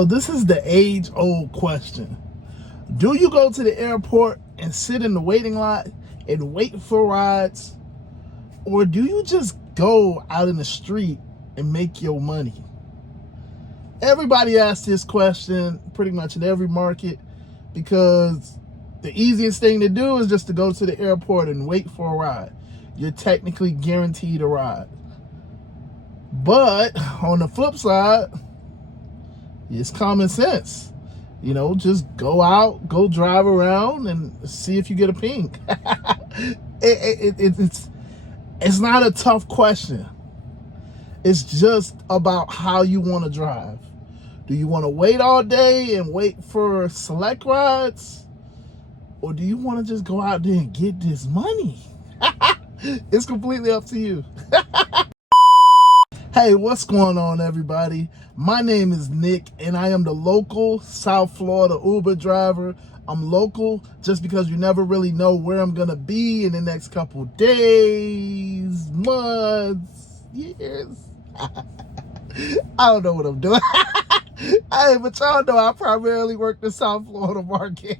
So this is the age-old question. Do you go to the airport and sit in the waiting lot and wait for rides? Or do you just go out in the street and make your money? Everybody asks this question pretty much in every market because the easiest thing to do is just to go to the airport and wait for a ride. You're technically guaranteed a ride. But on the flip side, it's common sense. You know, just go out, go drive around and see if you get a ping. It's not a tough question. It's just about how you want to drive. Do you want to wait all day and wait for select rides? Or do you want to just go out there and get this money? It's completely up to you. Hey, what's going on, everybody? My name is Nick, and I am the local South Florida Uber driver. I'm local just because you never really know where I'm going to be in the next couple days, months, years. I don't know what I'm doing. Hey, but y'all know I primarily work the South Florida market.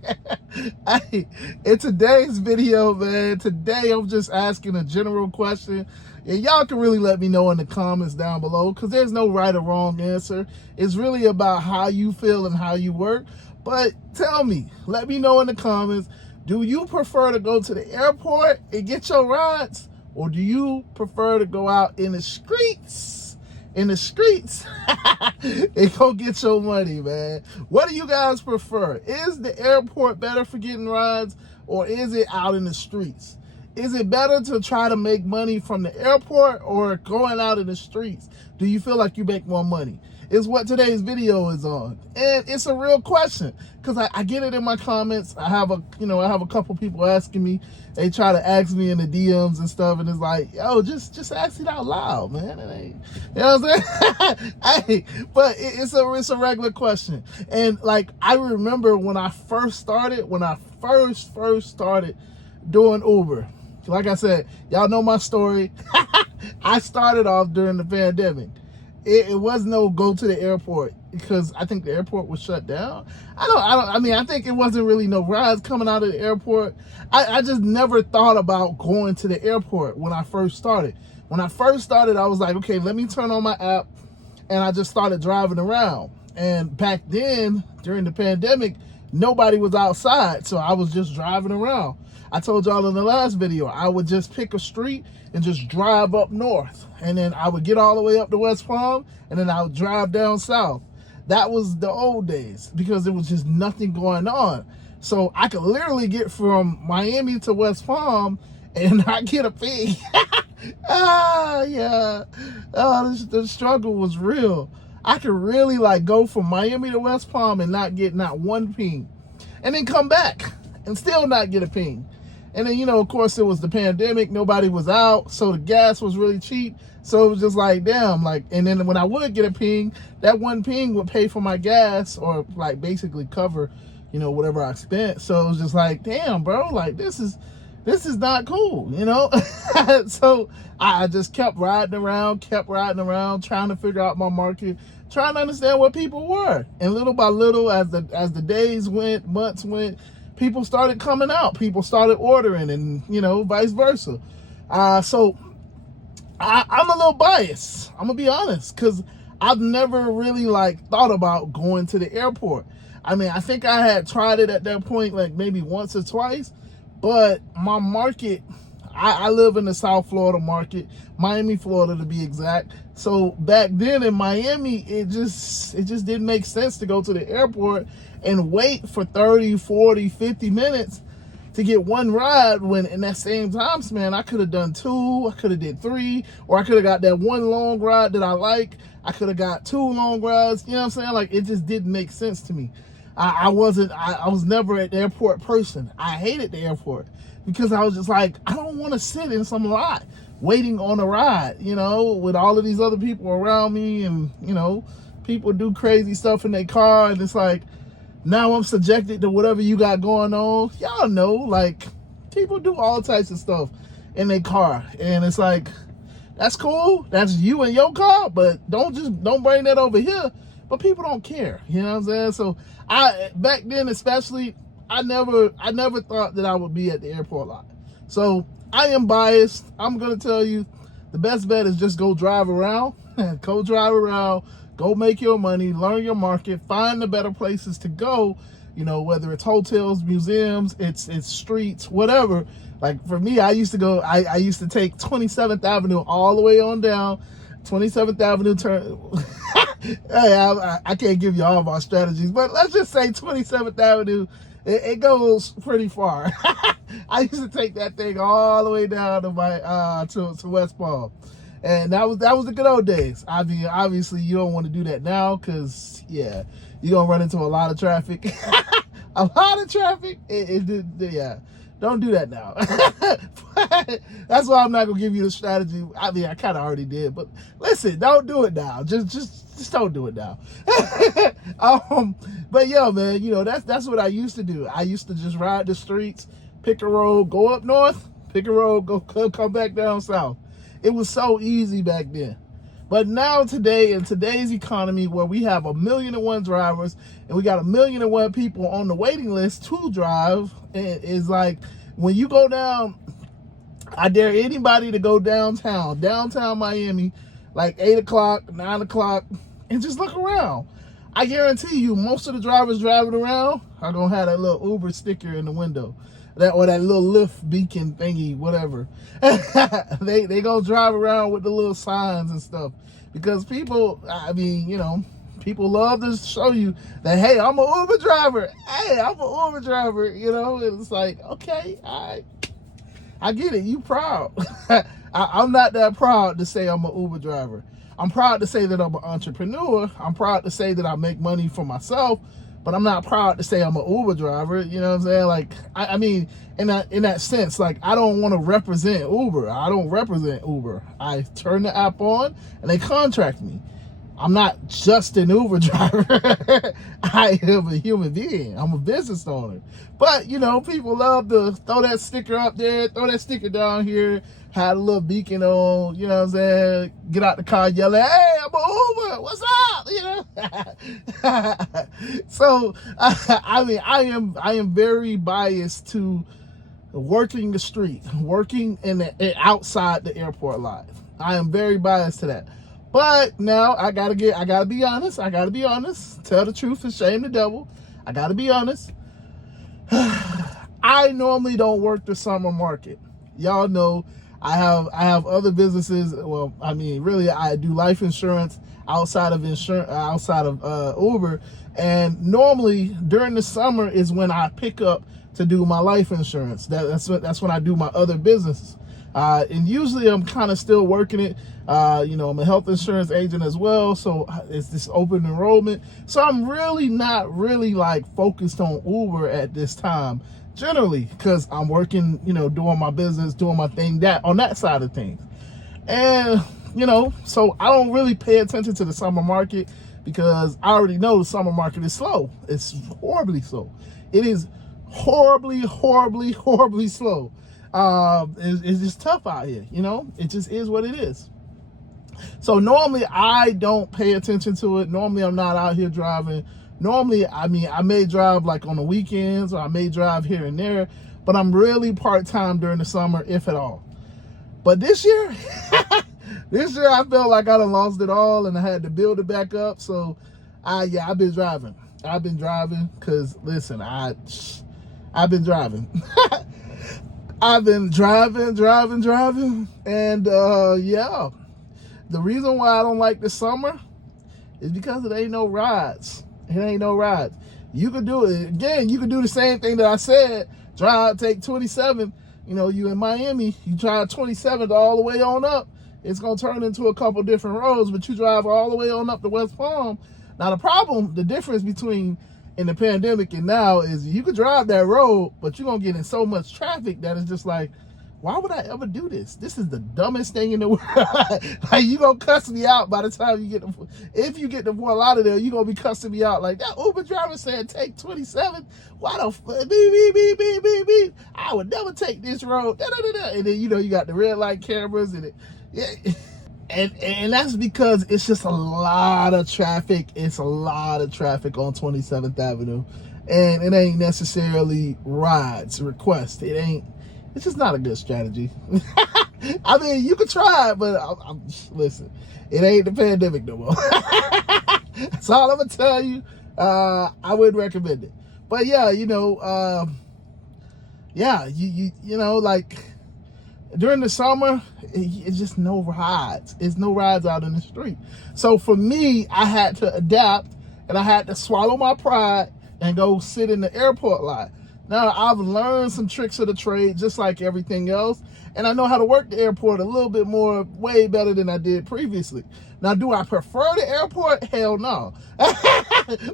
Hey, in today's video, man, today I'm just asking a general question. And y'all can really let me know in the comments down below because there's no right or wrong answer. It's really about how you feel and how you work. But tell me, let me know in the comments, do you prefer to go to the airport and get your rides? Or do you prefer to go out in the streets? And go get your money, man. What do you guys prefer? Is the airport better for getting rides, or is it out in the streets? Is it better to try to make money from the airport or going out in the streets? Do you feel like you make more money? Is what today's video is on. And it's a real question because I get it in my comments. I have a couple people asking me. They try to ask me in the DMs and stuff, and it's like, yo, just ask it out loud, man. It ain't, you know what I'm saying? Hey, but it's a regular question. And like, I remember when I first started doing Uber. Like I said, y'all know my story. I started off during the pandemic. It was no go to the airport because I think the airport was shut down. I think it wasn't really no rides coming out of the airport. I just never thought about going to the airport when I first started. When I first started, I was like, okay, let me turn on my app, and I just started driving around. And back then, during the pandemic, nobody was outside, so I was just driving around. I told y'all in the last video, I would just pick a street and just drive up north. And then I would get all the way up to West Palm, and then I would drive down south. That was the old days because there was just nothing going on. So I could literally get from Miami to West Palm and not get a ping. Yeah. Oh, the struggle was real. I could really like go from Miami to West Palm and not get not one ping. And then come back and still not get a ping. And then, of course, it was the pandemic. Nobody was out. So the gas was really cheap. So it was just like, damn, like, and then when I would get a ping, that one ping would pay for my gas or like basically cover, whatever I spent. So it was just like, damn, bro, like this is not cool, So I just kept riding around, trying to figure out my market, trying to understand what people were. And little by little, as the days went, months went, people started coming out. People started ordering and, vice versa. So I'm a little biased. I'm going to be honest because I've never really thought about going to the airport. I mean, I think I had tried it at that point, like maybe once or twice. But my market, I live in the South Florida market, Miami, Florida to be exact. So back then in Miami, it just didn't make sense to go to the airport and wait for 30, 40, 50 minutes to get one ride when in that same time span, I could have done 2, I could have did 3, or I could have got that one long ride that I like. I could have got 2 long rides, you know what I'm saying? Like, it just didn't make sense to me. I was never an airport person. I hated the airport because I was just like, I don't want to sit in some lot waiting on a ride, with all of these other people around me and, people do crazy stuff in their car. And it's like, now I'm subjected to whatever you got going on. Y'all know, like, people do all types of stuff in their car. And it's like, that's cool. That's you and your car, but don't bring that over here but people don't care. You know what I'm saying? So back then especially, I never thought that I would be at the airport lot. So I am biased. I'm gonna tell you, the best bet is just go drive around, go make your money, learn your market, find the better places to go. You know, whether it's hotels, museums, it's streets, whatever. Like for me, I used to take 27th Avenue all the way on down. 27th Avenue turn. Hey, I can't give you all of our strategies, but let's just say 27th Avenue, it goes pretty far. I used to take that thing all the way down to my to West Palm, and that was the good old days. I mean, obviously you don't want to do that now, because yeah, you're gonna run into a lot of traffic. A lot of traffic. Yeah. Don't do that now. That's why I'm not gonna give you the strategy. I mean, I kind of already did, but listen, don't do it now. Just don't do it now. But yeah, man, you know, that's what I used to do. I used to just ride the streets, pick a road, go up north, pick a road, come back down south. It was so easy back then. But now today, in today's economy, where we have 1,000,001 drivers and we got 1,000,001 people on the waiting list to drive, it's like when you go down, I dare anybody to go downtown Miami, like 8 o'clock, 9 o'clock, and just look around. I guarantee you, most of the drivers driving around are gonna have that little Uber sticker in the window. Or that little Lyft beacon thingy, whatever. they gonna drive around with the little signs and stuff, because people, I mean, you know, people love to show you that, hey, I'm an Uber driver. Hey, I'm an Uber driver. You know, and it's like, okay, I get it. You proud. I'm not that proud to say I'm an Uber driver. I'm proud to say that I'm an entrepreneur. I'm proud to say that I make money for myself. But I'm not proud to say I'm an Uber driver. You know what I'm saying? Like, I mean, in that sense, like, I don't want to represent Uber. I don't represent Uber. I turn the app on and they contract me. I'm not just an Uber driver. I am a human being. I'm a business owner. But, you know, people love to throw that sticker up there, throw that sticker down here, had a little beacon on, you know what I'm saying? Get out the car yelling, hey, I'm an Uber, what's up? You know? So, I mean, I am very biased to working the street, working outside the airport lot. I am very biased to that. But now I gotta be honest. Tell the truth and shame the devil. I gotta be honest. I normally don't work the summer market. Y'all know I have other businesses. Well, I mean, really, I do life insurance outside of Uber, and normally during the summer is when I pick up to do my life insurance. That's when I do my other businesses. And usually I'm kind of still working it. You know, I'm a health insurance agent as well, so it's this open enrollment. So I'm really not like focused on Uber at this time, generally, because I'm working, you know, doing my business, doing my thing on that side of things. And, you know, so I don't really pay attention to the summer market, because I already know the summer market is slow. It's horribly slow. It is horribly slow. It's just tough out here, you know. It just is what it is. So normally I don't pay attention to it. Normally I'm not out here driving. Normally, I mean, I may drive like on the weekends, or I may drive here and there, but I'm really part-time during the summer, if at all. But this year, I felt like I done lost it all, and I had to build it back up. So I've been driving. Because listen, I've been driving. I've been driving, and yeah. The reason why I don't like the summer is because it ain't no rides. You could do it. Again, you could do the same thing that I said. Take 27. You know, you in Miami, you drive 27 all the way on up. It's going to turn into a couple different roads, but you drive all the way on up to West Palm. Now, the difference between in the pandemic and now is you could drive that road, but you're going to get in so much traffic that it's just like, why would I ever do this? This is the dumbest thing in the world. Like, you going to cuss me out by the time if you get to Fort Lauderdale, you're going to be cussing me out like, that Uber driver said take 27. Why the beep. I would never take this road. Da, da, da, da. And then, you know, you got the red light cameras and it. Yeah. And that's because it's just a lot of traffic. It's a lot of traffic on 27th Avenue. And it ain't necessarily rides, requests. It's just not a good strategy. I mean, you could try it, but listen, it ain't the pandemic no more. That's all I'm going to tell you. I wouldn't recommend it. But yeah, you know, you know, like during the summer, it's just no rides. It's no rides out in the street. So for me, I had to adapt, and I had to swallow my pride and go sit in the airport lot. Now, I've learned some tricks of the trade, just like everything else, and I know how to work the airport a little bit more, way better than I did previously. Now, do I prefer the airport? Hell no.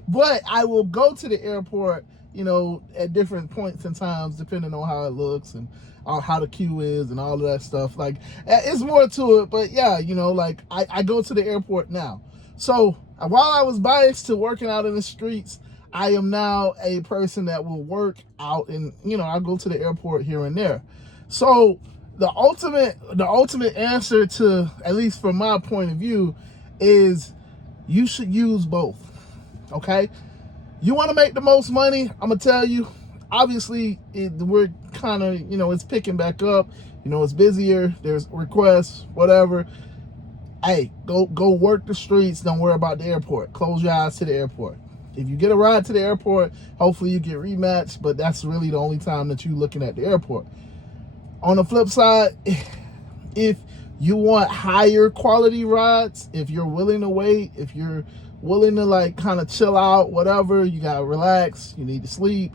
But I will go to the airport, you know, at different points and times, depending on how it looks and how the queue is and all of that stuff. Like, it's more to it, but yeah, you know, like I go to the airport now. So while I was biased to working out in the streets, I am now a person that will work out, and you know, I go to the airport here and there. So the ultimate answer to, at least from my point of view, is you should use both. Okay, you want to make the most money. I'm gonna tell you, obviously we're kind of, you know, it's picking back up. You know, it's busier. There's requests, whatever. Hey, go work the streets. Don't worry about the airport. Close your eyes to the airport. If you get a ride to the airport, hopefully you get rematched, but that's really the only time that you're looking at the airport. On the flip side, if you want higher quality rides, if you're willing to wait, if you're willing to like kind of chill out, whatever, you gotta relax, you need to sleep,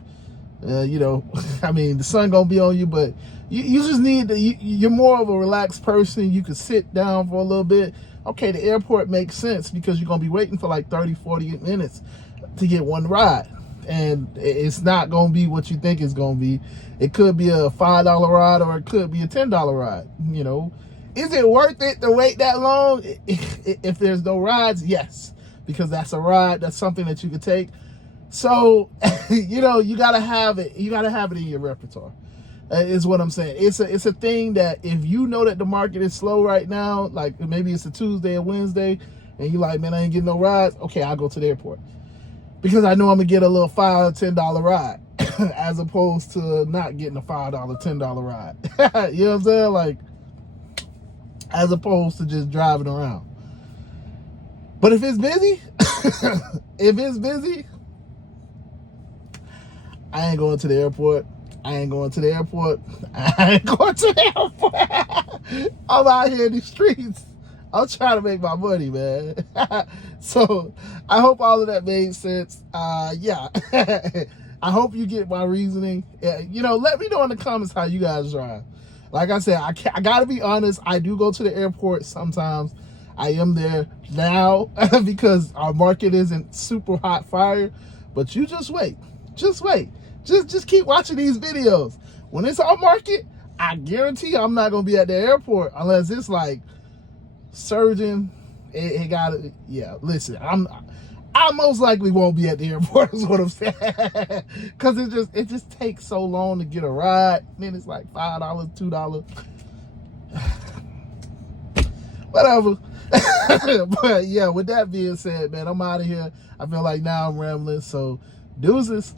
you know, I mean, the sun gonna be on you, but you just need to, you're more of a relaxed person. You can sit down for a little bit. Okay, the airport makes sense because you're gonna be waiting for like 30, 40 minutes to get one ride, and it's not going to be what you think it's going to be. It could be a $5 ride, or it could be a $10 ride. You know, is it worth it to wait that long? If there's no rides, yes, because that's a ride. That's something that you could take. So, you know, you got to have it. You got to have it in your repertoire, is what I'm saying. It's a thing that if you know that the market is slow right now, like maybe it's a Tuesday or Wednesday, and you're like, man, I ain't getting no rides. Okay, I'll go to the airport, because I know I'm going to get a little $5 or $10 ride as opposed to not getting a $5 or $10 ride. You know what I'm saying? Like, as opposed to just driving around. But if it's busy, I ain't going to the airport. I ain't going to the airport. I'm out here in the streets. I'm trying to make my money, man. So I hope all of that made sense. Yeah. I hope you get my reasoning. You know, let me know in the comments how you guys drive. Like I said, I gotta be honest. I do go to the airport sometimes. I am there now because our market isn't super hot fire. But you just wait. Just wait. Just keep watching these videos. When it's on market, I guarantee I'm not gonna be at the airport unless it's like surging. It gotta, yeah, listen, I most likely won't be at the airport, is what I'm saying. Because it just takes so long to get a ride. Then it's like $5, $2. Whatever. But yeah, with that being said, man, I'm out of here. I feel like now I'm rambling, so deuces.